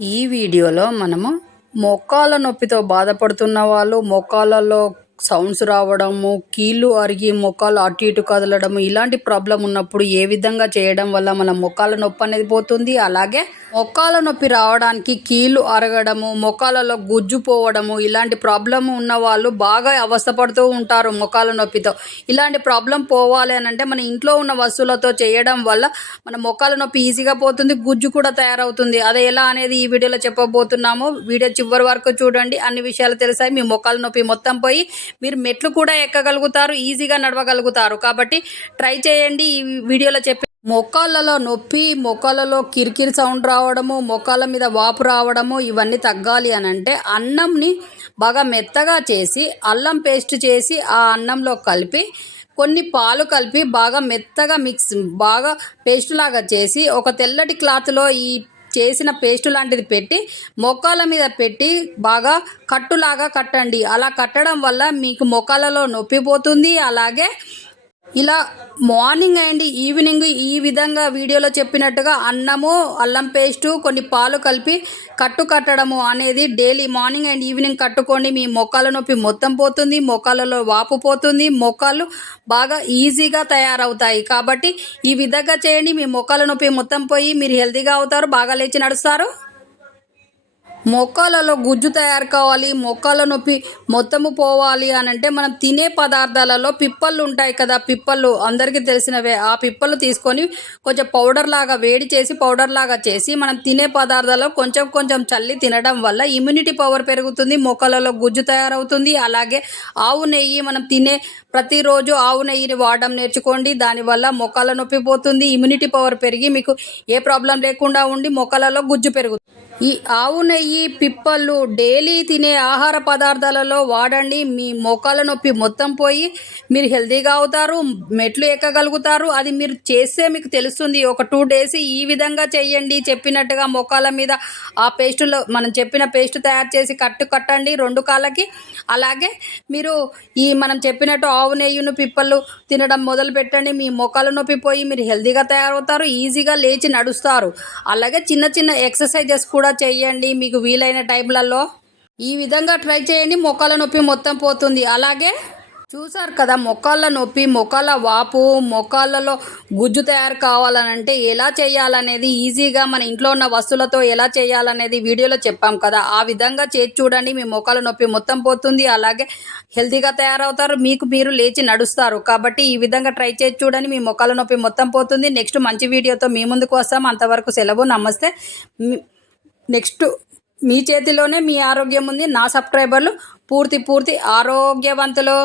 ఈ వీడియోలో మనము మోకాళ్ళ నొప్పితో బాధపడుతున్న వాళ్ళు, మోకాళ్ళలో సౌండ్స్ రావడము, కీళ్ళు అరిగి మోకాళ్ళు అటు ఇటు కదలడము, ఇలాంటి ప్రాబ్లం ఉన్నప్పుడు ఏ విధంగా చేయడం వల్ల మన మోకాళ్ళ నొప్పి అనేది పోతుంది. అలాగే మోకాళ్ళ నొప్పి రావడానికి కీళ్ళు అరగడము, మోకాళ్ళలో గుజ్జు పోవడము, ఇలాంటి ప్రాబ్లం ఉన్న వాళ్ళు బాగా అవస్థపడుతూ ఉంటారు మోకాళ్ళ నొప్పితో. ఇలాంటి ప్రాబ్లం పోవాలి అని అంటే మన ఇంట్లో ఉన్న వస్తువులతో చేయడం వల్ల మన మోకాళ్ళ నొప్పి ఈజీగా పోతుంది, గుజ్జు కూడా తయారవుతుంది. అది ఎలా అనేది ఈ వీడియోలో చెప్పబోతున్నాము. వీడియో చివరి వరకు చూడండి, అన్ని విషయాలు తెలిసాయి. మీ మోకాళ్ళ నొప్పి మొత్తం పోయి మీరు మెట్లు కూడా ఎక్కగలుగుతారు, ఈజీగా నడవగలుగుతారు. కాబట్టి ట్రై చేయండి. ఈ వీడియోలో చెప్పి మోకాళ్ళలో నొప్పి, మోకాళ్ళలో కిరికిరి సౌండ్ రావడము, మోకాళ్ళ మీద వాపు రావడము, ఇవన్నీ తగ్గాలి అని అంటే అన్నంని బాగా మెత్తగా చేసి అల్లం పేస్ట్ చేసి ఆ అన్నంలో కలిపి కొన్ని పాలు కలిపి బాగా మెత్తగా బాగా పేస్ట్ లాగా చేసి ఒక తెల్లటి క్లాత్లో ఈ చేసిన పేస్టు లాంటిది పెట్టి మోకాళ్ళ మీద పెట్టి బాగా కట్టులాగా కట్టండి. అలా కట్టడం వల్ల మీకు మోకాళ్ళలో నొప్పి పోతుంది. అలాగే ఇలా మార్నింగ్ అండ్ ఈవినింగ్ ఈ విధంగా వీడియోలో చెప్పినట్టుగా అన్నము, అల్లం పేస్టు, కొన్ని పాలు కలిపి కట్టడము అనేది డైలీ మార్నింగ్ అండ్ ఈవినింగ్ కట్టుకోండి. మీ మోకాళ్ళ నొప్పి మొత్తం పోతుంది, మోకాళ్ళలో వాపు పోతుంది, మోకాళ్ళు బాగా ఈజీగా తయారవుతాయి. కాబట్టి ఈ విధంగా చేయండి. మీ మోకాళ్ళ నొప్పి మొత్తం పోయి మీరు హెల్తీగా అవుతారు, బాగా లేచి నడుస్తారు. మోకాళ్ళలో గుజ్జు తయారు కావాలి, మోకాళ్ళ నొప్పి మొత్తము పోవాలి అని అంటే మనం తినే పదార్థాలలో పిప్పళ్ళు ఉంటాయి కదా, పిప్పళ్ళు అందరికీ తెలిసినవే. ఆ పిప్పళ్ళు తీసుకొని కొంచెం పౌడర్ లాగా వేడి చేసి మనం తినే పదార్థాలలో కొంచెం కొంచెం చల్లి తినడం వల్ల ఇమ్యూనిటీ పవర్ పెరుగుతుంది, మోకాళ్ళలో గుజ్జు తయారవుతుంది. అలాగే ఆవు నెయ్యి, మనం తినే ప్రతిరోజు ఆవు నెయ్యిని వాడడం నేర్చుకోండి. దానివల్ల మోకాళ్ళ నొప్పి పోతుంది, ఇమ్యూనిటీ పవర్ పెరిగి మీకు ఏ ప్రాబ్లం లేకుండా ఉండి మోకాళ్ళలో గుజ్జు పెరుగుతుంది. ఈ ఆవు నెయ్యి, పిప్పళ్ళు డైలీ తినే ఆహార పదార్థాలలో వాడండి. మీ మోకాళ్ళ నొప్పి మొత్తం పోయి మీరు హెల్తీగా అవుతారు, మెట్లు ఎక్కగలుగుతారు. అది మీరు చేస్తే మీకు తెలుస్తుంది. ఒక 2 days ఈ విధంగా చేయండి. చెప్పినట్టుగా మోకాళ్ళ మీద ఆ పేస్టులో మనం చెప్పిన పేస్ట్ తయారు చేసి కట్టండి 2 కాళ్ళకి. అలాగే మీరు మనం చెప్పినట్టు ఆవు నెయ్యిను, పిప్పళ్ళు తినడం మొదలు పెట్టండి. మీ మోకాళ్ళ నొప్పి పోయి మీరు హెల్తీగా తయారవుతారు, ఈజీగా లేచి నడుస్తారు. అలాగే చిన్న చిన్న ఎక్సర్సైజెస్ కూడా చేయండి మీకు వీలైన టైంలలో. ఈ విధంగా ట్రై చేయండి, మోకాళ్ళ నొప్పి మొత్తం పోతుంది. అలాగే చూసారు కదా, మోకాళ్ళ నొప్పి, మోకాళ్ళ వాపు, మోకాళ్ళలో గుజ్జు తయారు కావాలనంటే ఎలా చేయాలనేది ఈజీగా మన ఇంట్లో ఉన్న వస్తువులతో ఎలా చేయాలనేది వీడియోలో చెప్పాం కదా. ఆ విధంగా చేసి చూడండి, మీ మోకాళ్ళ నొప్పి మొత్తం పోతుంది. అలాగే హెల్తీగా తయారవుతారు, మీకు మీరు లేచి నడుస్తారు. కాబట్టి ఈ విధంగా ట్రై చేసి చూడండి, మీ మోకాళ్ళ నొప్పి మొత్తం పోతుంది. నెక్స్ట్ మంచి వీడియోతో మీ ముందుకు వస్తాం. అంతవరకు సెలవు, నమస్తే. నెక్స్ట్ మీ చేతిలోనే మీ ఆరోగ్యం ఉంది. నా సబ్స్క్రైబర్లు పూర్తి ఆరోగ్యవంతులు.